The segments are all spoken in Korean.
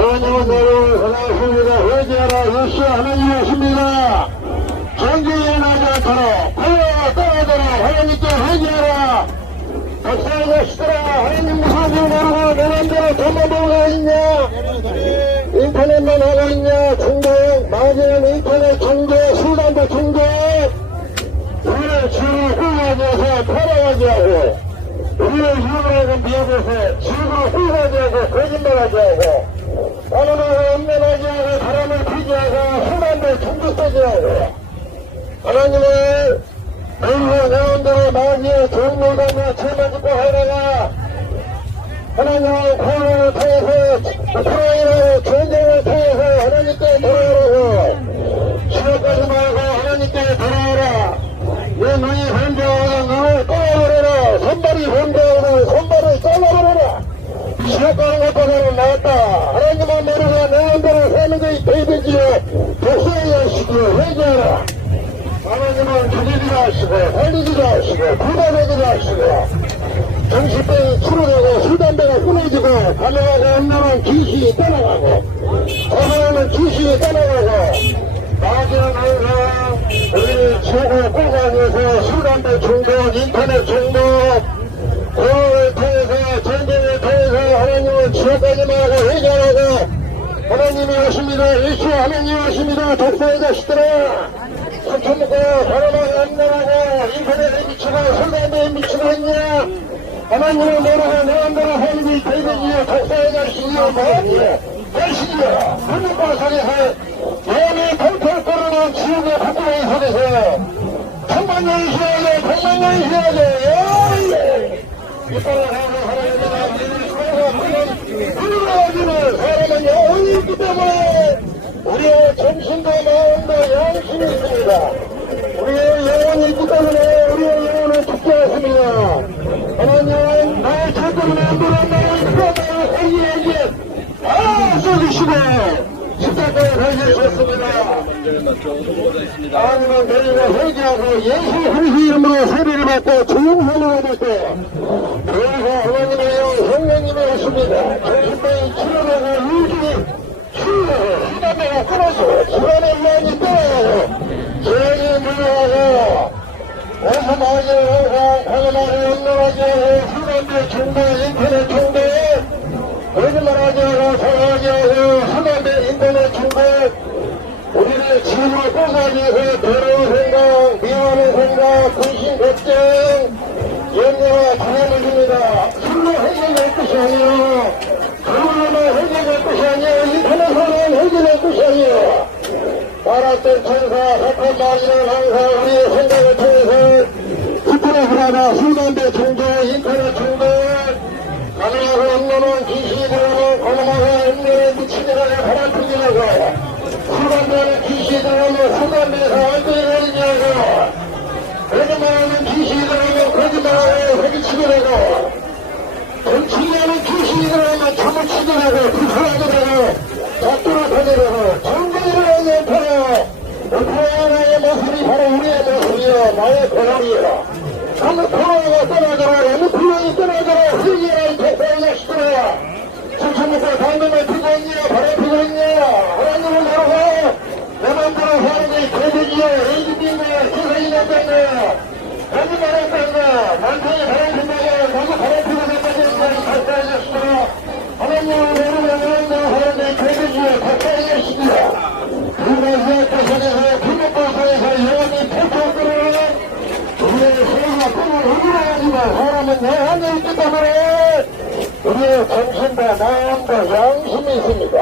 너를 사랑하십니다. 회개하라 예수 하나님이십니다. 전쟁에 나지 않도록 하나님과 떠나도록 하나님께 회개하라. 박사의 것이더라 하나님 무서운 나라가 내 맘대로 돈만 벌고 있냐 인터넷만 하고 있냐 중독 마지막 인터넷 중독 술담배 중독 우리를 후회하게 해서 팔아가게 하고 우리를 유혹하고 미혹해서 주로 후회하게 하고 거짓말하게 하고 하나님을 음란하게 하고 바람을 하고 술담배 중독되게 하고 하나님을 너희가 나온다고 마귀의 종로당과 책임지고 하다가 하나님의 공을 통해서 우크라이나 전쟁을 통해서 하나님께 돌아오라고 지옥까지 말고 하나님께 돌아오라 내 눈이 환자하고 눈을 꺼버려라 손발이 환자하고 손발을 잘라버려라 지옥 가는 것보다는 낫다 하나님은 모르고 내 안대로 사는 것이 되든지요 독서해야 하시고 회개하라 하나님은 죽이기도 하시고 살리기도 하시고 부담하기도 하시고 정신병이 치료되고 술담배가 끊어지고 가능하고 없는 귀신이 떠나가고 거부하는 귀신이 떠나가고 마지막 항상 우리를 최고 꼬강해서 술담배 중독 인터넷 중독 코로나를 통해서 전쟁을 통해서 하나님은 지옥까지 말고 해결하고 하나님이 오십니다. 예수 하나님이 오십니다. 독사의 자식들아 삼천무가 바람을 남나라고 인터넷에 미치고 술담배에 미치고 있냐? 하나님을 모르고 내 하는 게 되겠지요 독사의 자식이요 뭐하니요. 자식이요. 하늘과 속에서 영의 통통 끓는 지옥의 폭풍의 속에서 천만년이 쉬어야죠. 백만년이 쉬어야죠. 예! 이빨을 하고 하나님의 불러가지는 사람은 영혼이 있기 때문에 우리의 정신도 양심이 있습니다. 우리의 영혼이 있기 때문에 우리의 영혼은 죽지 않습니다. 하나님은 나의 죄 때문에 물어나는 그것을 회개에게 다 쏘주시고 십자가에 달려주셨습니다. 하나님은 너희가 회개하고 예수 그리스도 이름으로 세례를 받고 주용하는 받고 그래서 하나님의 영 성령님이 오십니다. 정신병이 치료되고 유진이 치유하고 시간대가 끊어서 집안의 많이 우리를 위해서 더러운 생각, 미워하는 생각, 근심, 걱정, 염려와 두려움을 줍니다. 술로 해결될 것이 아니요. 그걸로만 해결될 것이 아니요. 인터넷으로는 해결될 것이 아니요. 알았던 천사, 사탄 마귀는 항상 우리의 통해서 스트레스라나 술담배 중독, 인터넷 중독, 가능하고 없는 들어오는 고놈하고 음료에 미치기를 바람피기라고 귀신이 들어오면 술담배에서 완전히 내리게 하고. 거짓말하는 들어오면 거짓말하고 회기치게 되고 정치하는 귀신이 들어오면 참을 치게 되고 불편하게 되고 잣도를 타게 되고 정거리를 하게 되고 우크라이나의 모습이 바로 우리의 모습이요 나의 어느 코로나가 떠나더라 어느 불량이 떠나더라 회개하라 이 대사의 자식들아 천천히서 당근을 피고 있냐 바람 피고 있냐. 하나님을 모르고 내 맘대로 사는 게 개새끼야 애기인가 세상이 났다냐 거짓말 했다냐 만성이 바람 핀다냐 너도 바람 피고 됐다냐 이 하나님을 모르고 내 맘대로 사는 게 개새끼야 대사의 자식이야 불가시의 대상에서 불목과서에서 영원히 폭풍 끌어오는 우리의 세계가 꿈을 흔들어가지고 사람은 내 안에 있기 때문에 우리의 정신과 마음과 양심이 있습니다.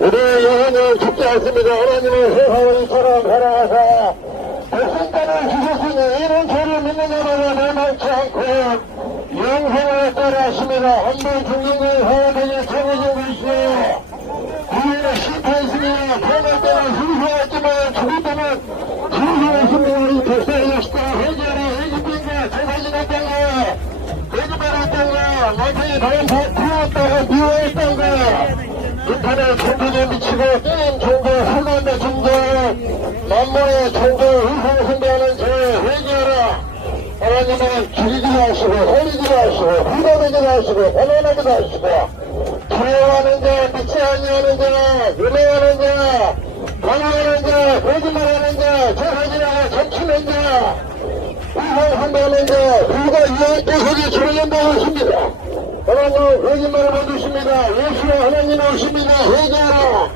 우리의 영혼은 죽지 않습니다. 하나님은 세상을 이처럼 살아가사 백성단을 주셨으니 이런 죄를 믿는 자마다 멸망치 않고 영생을 따라 하십니다. 한번 죽는 것이 사람에게 정해진 것이요. 구원에 실패했으니날 때는 순수했지만 죽을 때는 순수했습니다. 우리 백성의 자식들 회개하라 회개된가 제사지냈던가 거짓말했던가 나중에 다른 부었다고 미워했던가 인터넷 종교에 미치고 게임 종교 술담배 종교 만물의 종교 의성 숭배하는 죄 회개하라. 하나님은 죽이기도 하시고 살리기도 하시고 부담하기도 하시고 번안하기도 두려워하는 자, 믿지 아니하는 자, 유명하는 자, 방황하는 자, 거짓말하는 자, 저하지나 점치는 자, 한다는 자, 불과 이왕 속에 주려낸다고 하십니다. 하나님 거짓말을 받으십니다. 예수와 하나님 오십니다. 회개하라.